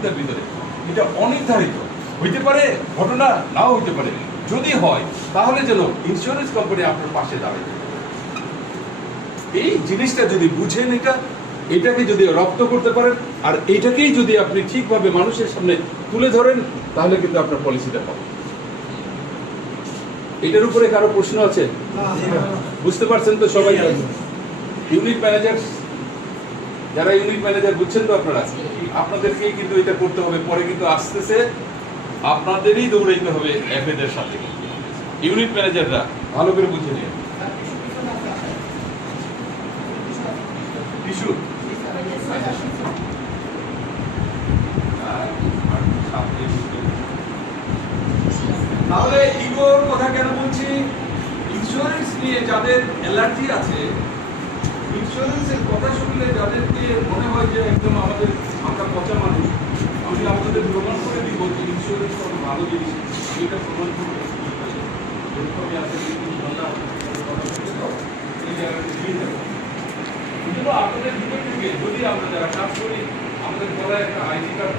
সহযোগিতার ভিতরে। এটা অনির্ধারিত হইতে পারে, ঘটনা নাও হইতে পারে। যদি হয় তাহলে যেন ইন্স্যুরেন্স কোম্পানি আপনার পাশে দাঁড়ায়। এই জিনিসটা যদি বুঝেন, এটাকে যদি রপ্ত করতে পারেন আর এটাকেই যদি আপনি ঠিকভাবে মানুষের সামনে তুলে ধরেন, তাহলে কিন্তু আপনার পলিসিটা পাবেন। এটার উপরে কারো প্রশ্ন আছে? বুঝতে পারছেন তো সবাই? ইউনিট ম্যানেজার, যারা ইউনিট ম্যানেজার বুঝছেন তো আপনারা, আপনাদেরকেই কিন্তু এটা করতে হবে। পরে কিন্তু আসতেছে আপনাদেরই দৌড়াইতে হবে এফএদের সাথে। ইউনিট ম্যানেজাররা ভালো করে বুঝে নিন। টিস্যু তাহলে ইগোর কথা কেন বলছি? ইন্স্যুরেন্স নিয়ে যাদের অ্যালার্জি আছে, ইন্স্যুরেন্সের কথা শুনলে যাদেরকে মনে হয় যে একদম আমরা পচা মানুষ, আমি আপনাদের প্রমাণ করে দিব যে ইন্স্যুরেন্স কোনো ভালো জিনিস। এটা প্রমাণ করবো এই জায়গাটা দিয়ে দেবো। কিন্তু আপনাদের ভিতর থেকে যদি আমরা যারা কাজ করি, আমাদের বলা একটা আইডি কার্ড